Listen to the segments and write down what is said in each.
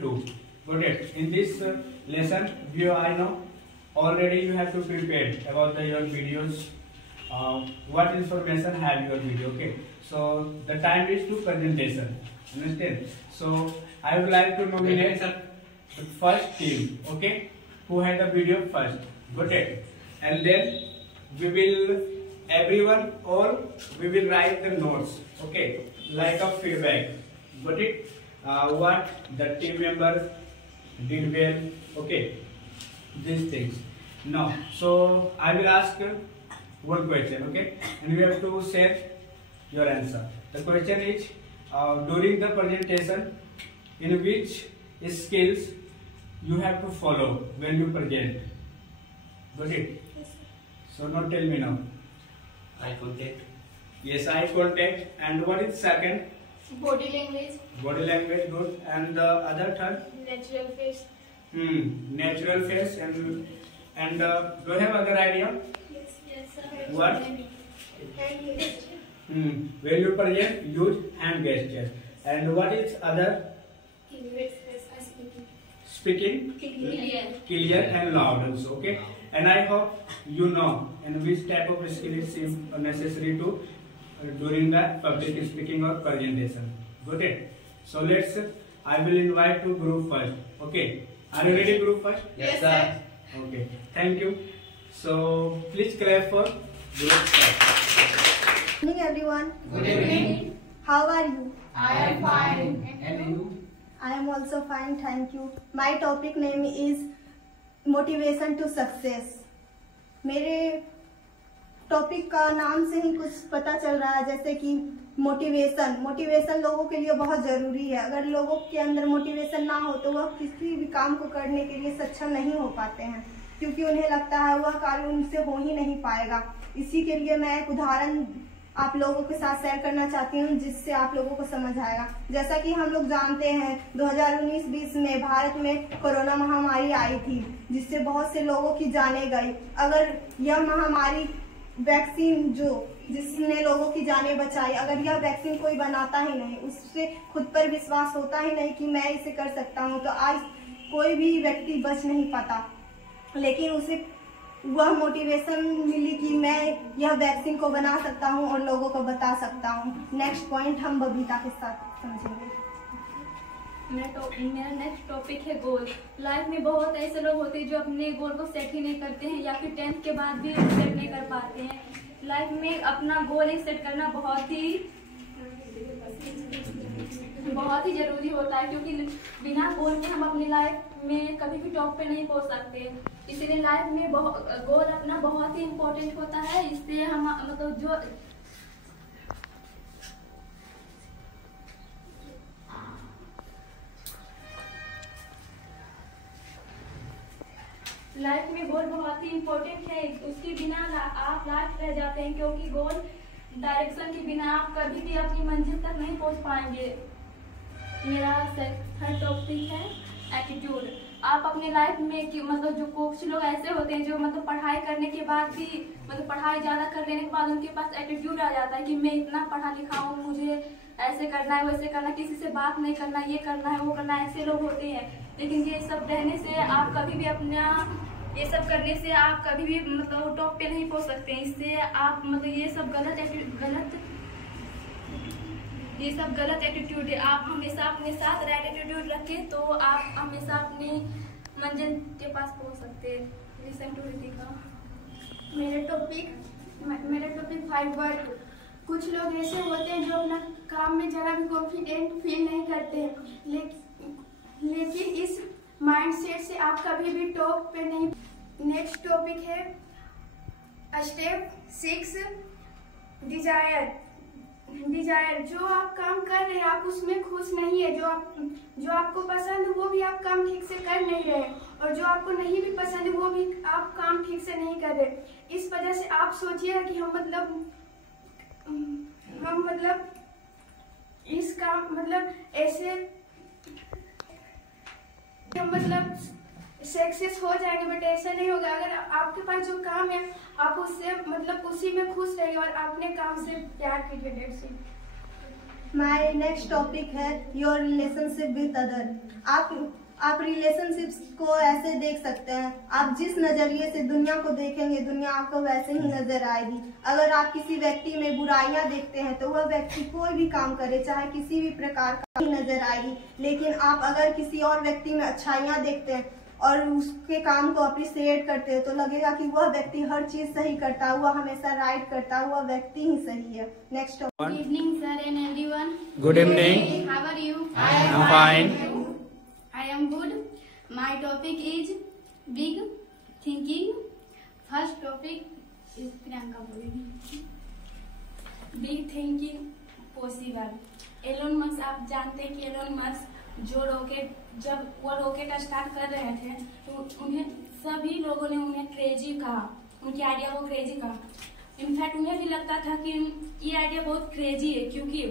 2. Got it? In this lesson, I know already you have to prepare about your videos. What information have your video? Okay. So the time is to presentation. Understand? So I would like to nominate the first team. Okay, who had the video first? Got it? And then we will everyone all we will write the notes. Okay, like a feedback. Got it? What the team member did well. Okay, these things. Now, so I will ask one question. Okay, and you have to say your answer. The question is during the presentation, in which skills you have to follow when you present. Got it? Yes. So now tell me now. Eye contact. Yes, eye contact. And what is second? Body language. Body language, good. And the other third? Natural face. Natural face. And do you have other idea? Yes, sir. What? Hand gesture. When you present, use hand gesture. And what is other? Speaking clear and loud also. Okay, and I hope you know and which type of skill is necessary to during the public speaking or presentation. Got it? So I will invite to group first. Okay, are you ready, group first? Yes, sir. Okay, thank you. So please clap for group first. Good evening, everyone. Good evening. How are you? I am fine. And you? I am also fine, thank you. My topic name is motivation to success. मेरे topic का नाम से ही कुछ पता चल रहा है, जैसे कि मोटिवेशन लोगों के लिए बहुत जरूरी है। अगर लोगों के अंदर मोटिवेशन ना हो तो वह किसी भी काम को करने के लिए सक्षम नहीं हो पाते हैं, क्योंकि उन्हें लगता है वह कार्य उनसे हो ही नहीं पाएगा। इसी के लिए मैं एक उदाहरण आप लोगों के साथ शेयर करना चाहती हूँ, जिससे आप लोगों को समझ आएगा। जैसा कि हम लोग जानते हैं 2019-20 में भारत में कोरोना महामारी आई थी, जिससे बहुत से लोगों की जानें गई। अगर यह महामारी वैक्सीन जिसने लोगों की जानें बचाई, अगर यह वैक्सीन कोई बनाता ही नहीं, उससे खुद पर विश्वास होता ही नहीं कि मैं इसे कर सकता हूँ, तो आज कोई भी व्यक्ति बच नहीं पाता। लेकिन उसे वह मोटिवेशन मिली कि मैं यह वैक्सीन को बना सकता हूं और लोगों को बता सकता हूं। नेक्स्ट पॉइंट हम बबीता के साथ समझेंगे। मेरा नेक्स्ट टॉपिक है गोल। लाइफ में बहुत ऐसे लोग होते हैं जो अपने गोल को सेट ही नहीं करते हैं, या फिर 10th के बाद भी सेट नहीं कर पाते हैं। लाइफ में अपना गोल एक सेट करना बहुत ही जरूरी होता है, क्योंकि बिना गोल के हम अपनी लाइफ में कभी भी टॉप पे नहीं पहुंच सकते। इसलिए लाइफ में गोल अपना बहुत ही इम्पोर्टेंट होता है। इससे हम मतलब जो लाइफ में गोल बहुत ही इम्पोर्टेंट है, उसके बिना आप लास्ट रह जाते हैं, क्योंकि गोल डायरेक्शन के बिना आप कभी भी अपनी मंजिल तक नहीं पहुंच पाएंगे। मेरा थर्ड टॉपिक है एटीट्यूड। आप अपने लाइफ में कि मतलब जो कुछ लोग ऐसे होते हैं जो मतलब पढ़ाई करने के बाद भी मतलब पढ़ाई ज़्यादा कर लेने के बाद उनके पास एटीट्यूड आ जाता है कि मैं इतना पढ़ा लिखा हूँ, मुझे ऐसे करना है वैसे करना है, किसी से बात नहीं करना, ये करना है वो करना है, ऐसे लोग होते हैं। लेकिन ये सब रहने से आप कभी भी ये सब करने से आप कभी भी मतलब टॉप पे नहीं पहुँच सकते। इससे आप मतलब ये सब गलत एटीट्यूड है। आप हमेशा अपने साथ राइट एटीट्यूड रखें तो आप हमेशा अपनी मंजिल के पास पहुंच सकते हैं। Listen to Ritika. मेरा टॉपिक 5 वर्क। कुछ लोग ऐसे होते हैं जो अपना काम में जरा भी कॉन्फिडेंट फील नहीं करते हैं, लेकिन इस माइंडसेट से आप कभी भी टॉप पे नहीं। नेक्स्ट टॉपिक है स्टेप 6 डिजायर। जो आप काम कर रहे हैं आप उसमें खुश नहीं है, जो आपको पसंद है वो भी आप काम ठीक से कर नहीं रहे, और जो आपको नहीं भी पसंद है वो भी आप काम ठीक से नहीं कर रहे। इस वजह से आप सोचिए कि हम इस काम मतलब ऐसे हम सक्सेस हो जाएंगे, बट ऐसा नहीं होगा। अगर आपके पास जो काम है आप उससे उसी में खुश रहिए और अपने काम से प्यार कीजिए। माय नेक्स्ट टॉपिक है योर रिलेशनशिप विद अदर। आप रिलेशनशिप्स को ऐसे देख सकते हैं, आप जिस नजरिए से दुनिया को देखेंगे दुनिया आपको वैसे ही नजर आएगी। अगर आप किसी व्यक्ति में बुराइयां देखते हैं तो वह व्यक्ति कोई भी काम करे चाहे किसी भी प्रकार का ही नजर आएगी, लेकिन आप अगर किसी और व्यक्ति में अच्छाइयां देखते हैं और उसके काम को अप्रिशिएट करते हैं तो लगेगा कि वह व्यक्ति हर चीज सही करता हुआ, हमेशा राइट करता हुआ व्यक्ति ही सही है। Next good evening sir and everyone. Good evening. How are you? I am fine. I am good. My topic is big thinking. First topic is Priyanka बोलेगी। Big thinking possible. Elon Musk, आप जानते हैं कि Elon Musk जब वो rocket start कर रहे थे तो उन्हें सभी लोगों ने उन्हें क्रेजी कहा, उनकी आइडिया को क्रेजी कहा। इनफैक्ट उन्हें भी लगता था कि ये आइडिया बहुत क्रेजी है, क्योंकि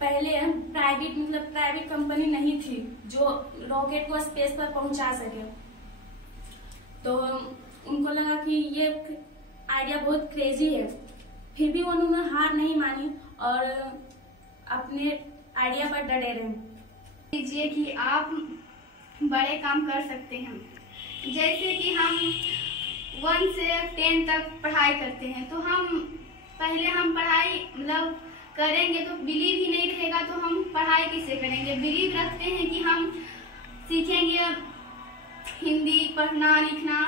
पहले प्राइवेट कंपनी नहीं थी जो रॉकेट को स्पेस पर पहुंचा सके। तो उनको लगा कि ये आइडिया बहुत क्रेजी है, फिर भी उन्होंने हार नहीं मानी और अपने आइडिया पर डटे रहे। लीजिए कि आप बड़े काम कर सकते हैं, जैसे कि हम 1 से 10 तक पढ़ाई करते हैं तो पहले हम पढ़ाई करेंगे तो बिलीव ही नहीं रहेगा तो हम पढ़ाई कैसे करेंगे। बिलीव रखते हैं कि हम सीखेंगे हिंदी पढ़ना लिखना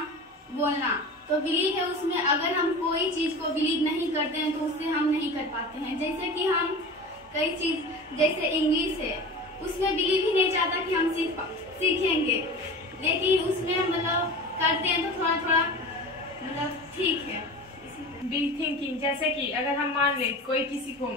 बोलना, तो बिलीव है उसमें। अगर हम कोई चीज को बिलीव नहीं करते हैं तो उससे हम नहीं कर पाते हैं। जैसे कि हम कई चीज जैसे इंग्लिश है उसमें बिलीव ही नहीं चाहता कि हम सीखेंगे, लेकिन उसमें करते हैं तो थोड़ा थोड़ा ठीक है। बिग थिंकिंग, जैसे कि अगर हम मान लें कोई किसी को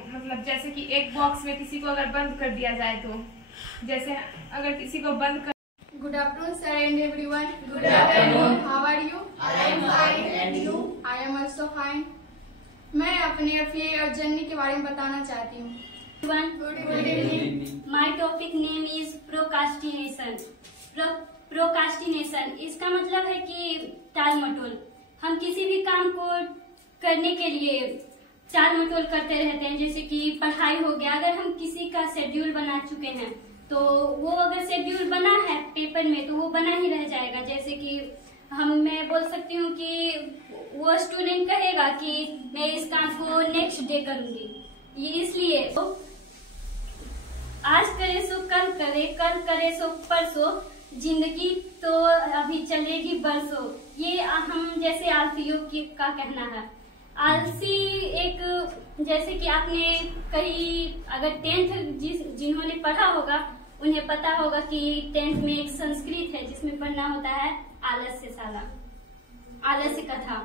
जैसे कि एक बॉक्स में किसी को अगर बंद कर दिया जाए तो जैसे अगर किसी को बंद कर। Good afternoon sir and everyone. Good afternoon. How are you? I am fine. And you? I am also fine. मैं अपने अफेयर जर्नी के बारे में बताना चाहती हूँ। Good evening. My topic name is procrastination. Procrastination इसका मतलब है कि टाल मटोल। हम किसी भी काम को करने के लिए टाल मटोल करते रहते हैं। जैसे कि पढ़ाई हो गया, अगर हम किसी का शेड्यूल बना चुके हैं तो वो अगर शेड्यूल बना है पेपर में तो वो बना ही रह जाएगा। जैसे कि मैं बोल सकती हूँ कि वो स्टूडेंट कहेगा कि मैं इस काम को नेक्स्ट डे करूंगी, ये इसलिए आज करे सो कल करे, कल करे सो परसों, जिंदगी तो अभी चलेगी बरसों। ये हम जैसे आलसियों का कहना है। आलसी एक, जैसे कि आपने कहीं अगर 10th जिन्होंने पढ़ा होगा उन्हें पता होगा कि 10th में एक संस्कृत है जिसमें पढ़ना होता है आलस्य साला, आलस्य कथा।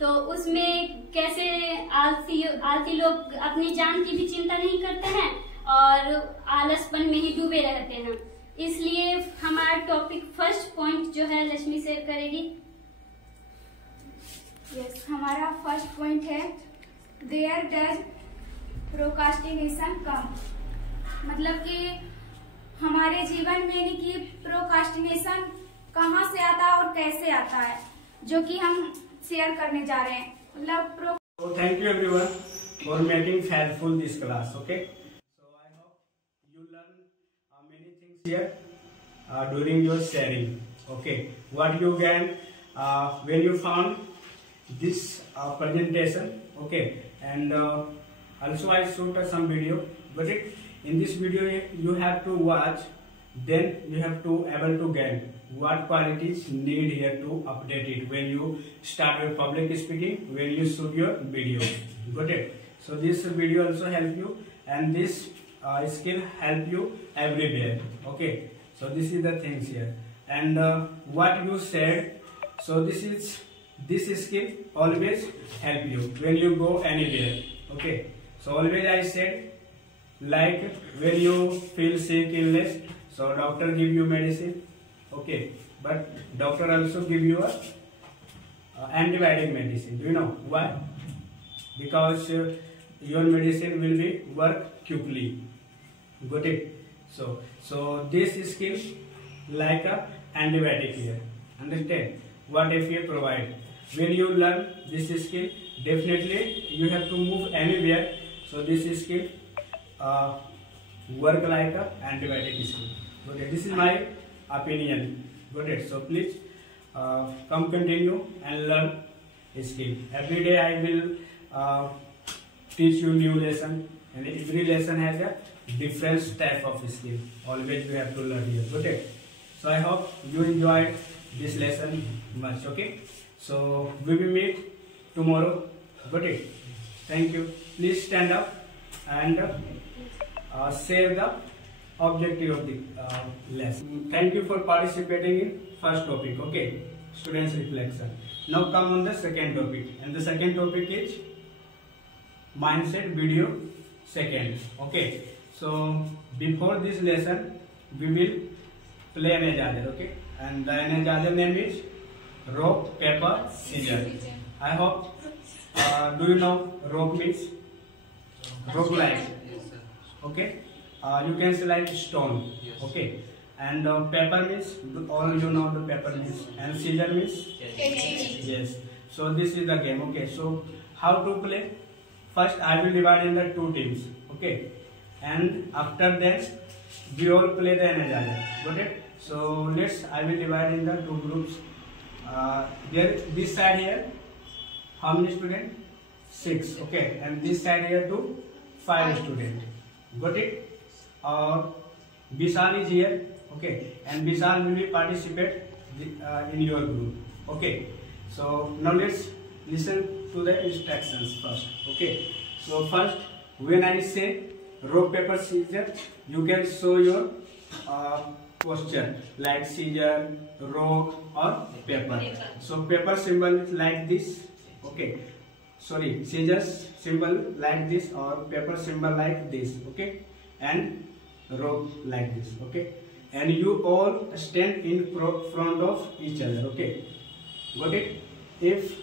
तो उसमें कैसे आलसी लोग अपनी जान की भी चिंता नहीं करते हैं और आलसपन में ही डूबे रहते हैं। इसलिए हमारा टॉपिक फर्स्ट पॉइंट जो है लक्ष्मी शेयर करेगी। यस, हमारा फर्स्ट पॉइंट है देयर डज प्रोकास्टिनेशन कम। मतलब कि हमारे जीवन में यानी कि प्रोकास्टिनेशन कहाँ से आता है और कैसे आता है, जो कि हम शेयर करने जा रहे हैं। मतलब Thank you everyone for making helpful this class. Okay, so I hope you learn many things here during your sharing. Okay, what you gain when you found this presentation. Okay, and also I shoot some video, but in this video you have to watch, then you have to able to gain what qualities need here to update it when you start your public speaking, when you shoot your video. Got it? So this video also help you, and this skill help you everywhere. Okay, so this is the things here, and what you said, so this skill always help you when you go anywhere. Okay, so always I said, like when you feel sick, illness, so doctor give you medicine. Okay, but doctor also give you a antibiotic medicine. Do you know why? Because your medicine will be work quickly. Got it? So this skill like a antibiotic here. Understand what FA provide? When you learn this skill, definitely you have to move anywhere. So this skill work like a antibiotic skill. Okay, this is my opinion. Got it? So please come continue and learn skill. Every day I will teach you new lesson, and every lesson has a different type of skill. Always you have to learn here. Got it? So I hope you enjoyed this lesson much. Okay, so we will meet tomorrow. Got it? Thank you. Please stand up and share the objective of the lesson. Thank you for participating in first topic. Okay, students reflection. Now come on the second topic, and the second topic is mindset video second. Okay, so before this lesson we will play an Anajazer. Okay, and the Anajazer name is rock paper scissors. I hope do you know rock means rock like? Okay, you can say like stone. Okay, and paper means all you know the paper means, and scissor means yes. So this is the game. Okay, so how to play? First I will divide in the two teams. Okay, and after that we all play the Anajazer. Got it? So I will divide in the two groups. There this side here, how many students? 6. Okay, and this side here to 5 students. Got it? Vishal is here. Okay, and Vishal will participate in your group. Okay, so now let's listen to the instructions first. Okay, so first when I say rock paper scissors, you can show your posture like scissor, rock or paper. So paper symbol is like this. Okay, sorry, scissors symbol like this or paper symbol like this. Okay, and rock like this. Okay, and you all stand in front of each other. Okay, got it? If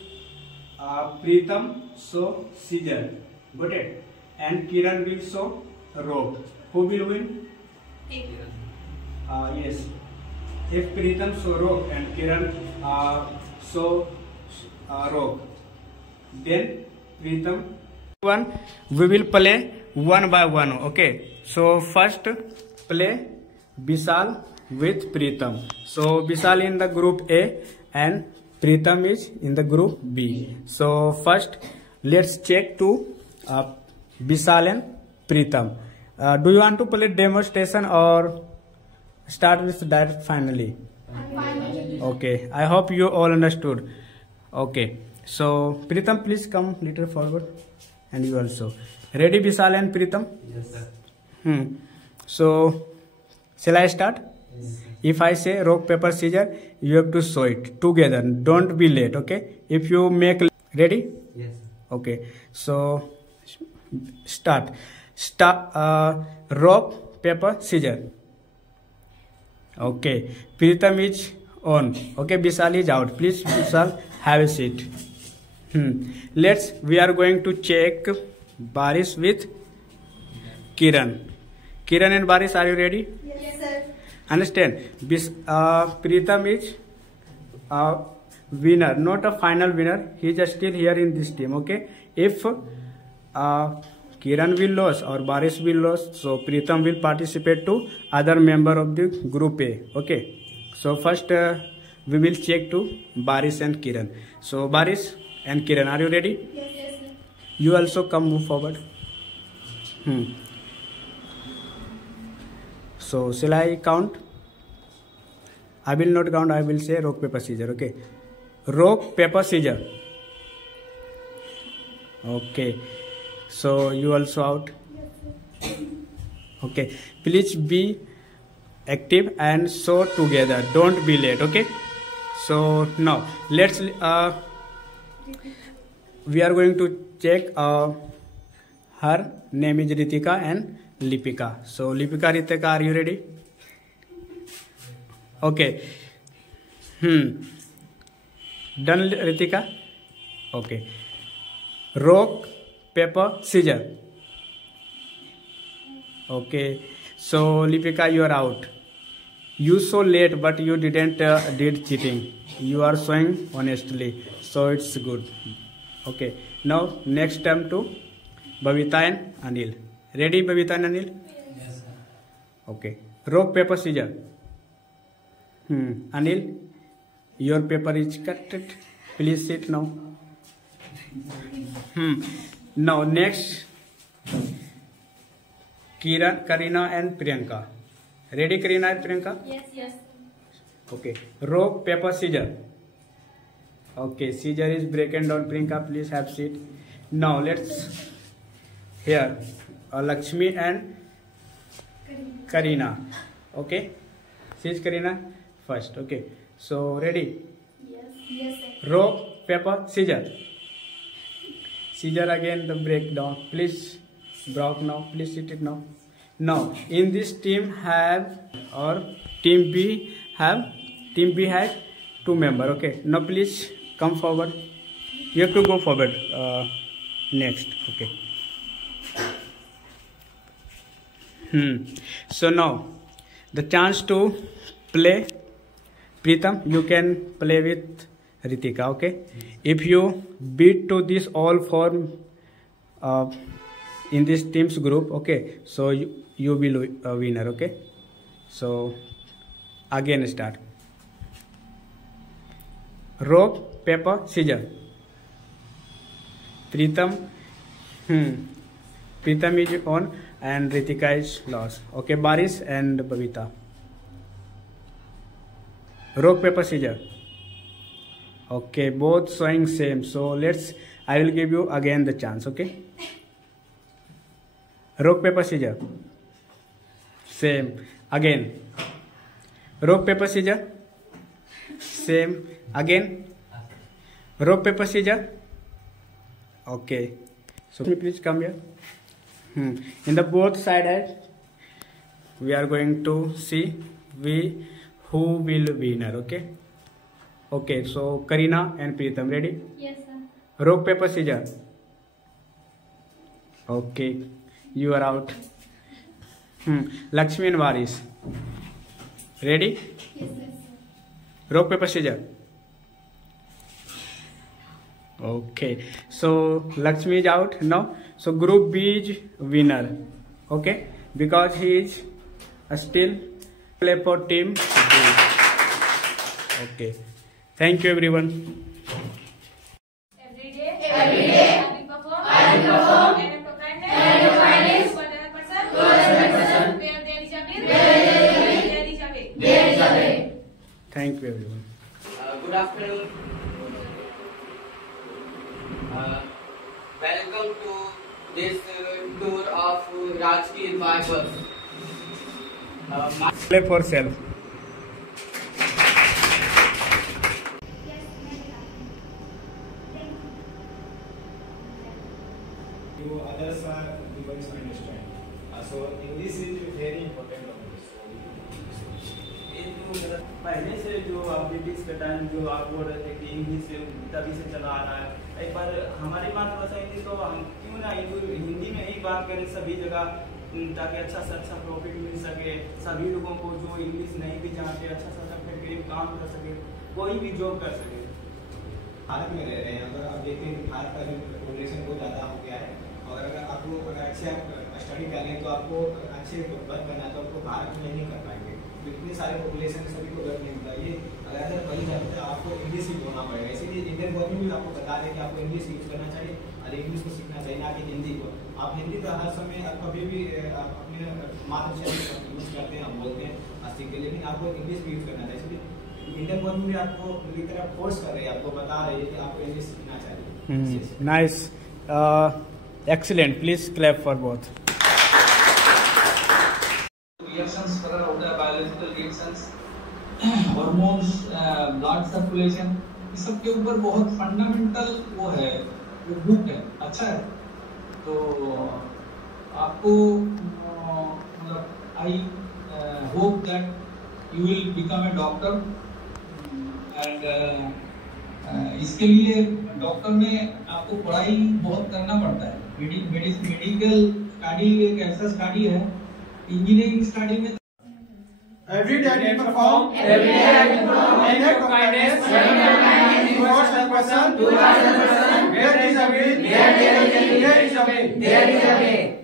Pritam show scissor, got it, and Kiran will show rock, who will win? Yes, if Pritam show rock and Kiran show rock, then Pritam one. We will play one by one. Okay, so first play Vishal with Pritam. So Vishal in the group A and Pritam is in the group B. So first let's check to Vishal and Pritam. Do you want to play demonstration or start with that finally? Okay, I hope you all understood. Okay, so Pritam, please come little forward, and you also. Ready, Vishal and Pritam? Yes, sir. So shall I start? Yes. If I say rock paper scissors, you have to show it together. Don't be late. Okay, if you make ready. Yes. Okay, so start. Rock paper scissors. Okay, Pritam is on. Okay, Vishal is out. Please, Vishal, have a seat. We are going to check Baris with Kiran. Kiran and Baris, are you ready? Yes, sir. Understand? Pritam is a winner, not a final winner. He is still here in this team. Okay, if Kiran will lose or Baris will lose, so Pritam will participate to other member of the group A. Okay, so first we will check to Baris and Kiran. So Baris and Kiran, are you ready? Yes, yes, sir. You also come move forward. So shall I count? I will not count. I will say rock paper scissors. Okay, rock paper scissors. Okay, so you also out. Okay, please be active and show together. Don't be late. Okay, so now let's we are going to check her name is Ritika and Lipika. So Lipika, Ritika, are you ready? Okay. Done, Ritika? Okay. Rock, paper, scissors. Okay. So Lipika, you are out. You so late, but you didn't did cheating. You are showing honestly, so it's good. Okay. Now next time to Bhavita and Anil. Ready, Babita and Anil? Yes, sir. Okay. Rock, paper, scissors. Anil, your paper is cut. Please sit now. Now next, Karina and Priyanka. Ready, Karina and Priyanka? Yes. Okay. Rock, paper, scissors. Okay, scissor is broken down. Priyanka, please have seat. Now let's here Lakshmi and Karina. Okay, she's Karina first. Okay, so ready? Yes, sir. Rock, paper, scissor. Scissor again the breakdown. Please broke now. Please sit it now. Now in this team have or team B has 2 members. Okay. Now please come forward. You have to go forward. Next. Okay. So now the chance to play. Pritam, you can play with Ritika. Okay. If you beat to this all form in this team's group, okay, so you will a winner. Okay. So again start. Rock, paper, scissors. Pritam is on and Ritika is lost. Okay, Baris and Babita. Rock, paper, scissors. Okay, both showing same. So I will give you again the chance. Okay. Rock, paper, scissors. Same. Again. Rock, paper, scissors. Same. Again. Rock, paper, scissors. Okay. So please come here. In the both sides, we are going to see who will winner. Okay. Okay. So Karina and Pritam, ready? Yes, sir. Rock, paper, scissors. Okay. You are out. Lakshmi and Varis. Ready? Yes, sir. Rock, paper, scissors. Okay. So Lakshmi is out now. So group B is winner. Okay. Because he is still play for team B. Okay. Thank you everyone. Every day I will perform an act of kindness to another person where there is a will, there is a way. Thank you everyone. Good afternoon. Welcome to this tour of Rajkir Bible. Play for self. You others are going to understand. So English is very important. पहले से जो British के time जो आप बोल रहे थे कि इंग्लिश तभी से चला आ रहा है, एक बार हमारी मातृभाषा हिंदी तो हम क्यों ना हिंदी में ही बात करें सभी जगह, ताकि अच्छा से अच्छा प्रॉफिट मिल सके सभी लोगों को जो इंग्लिश नहीं भी जानते, अच्छा से अच्छा फैक्ट्री में काम कर सके, कोई भी जॉब कर सके। भारत में रह रहे हैं, अगर आप देखते हैं भारत का पॉपुलेशन बहुत ज़्यादा हो गया है और अगर आपको अच्छे स्टडी करें तो आपको अच्छे वर्क करना है तो आपको भारत में नहीं कर पाएंगे। इतने सारे पॉपुलेशन सभी को वर्क नहीं मिलता। ये अगर ऐसा बन जाता है आपको इंग्लिश ही बोलना पड़ेगा। इसीलिए इंडियन गवर्नमेंट भी आपको बता दें कि आपको इंग्लिश यूज करना चाहिए और इंग्लिश को सीखना चाहिए, ना कि हिंदी को। आप हिंदी तो हर समय आप कभी भी अपने मातृभाषा यूज करते हैं, आप बोलते हैं सीखते, लेकिन आपको इंग्लिश भी यूज करना चाहिए। इसलिए इंडियन गवर्नमेंट भी आपको पूरी तरह फोर्स कर रही है, आपको बता रही है कि आपको इंग्लिश सीखना चाहिए। Nice. Excellent. Please clap for both. Reactions वगैरह होता है, biological reactions, hormones, blood circulation, इस सब के ऊपर बहुत फंडामेंटल वो है, वो बुक है, अच्छा है। तो आपको मतलब I hope that you will become a doctor and इसके लिए डॉक्टर में आपको पढ़ाई बहुत करना पड़ता है। मेडिकल स्टडी एक ऐसा स्टडी है, इंजीनियरिंग स्टडी में Every day I perform an act of kindness towards that person, where there is a will, there is a way.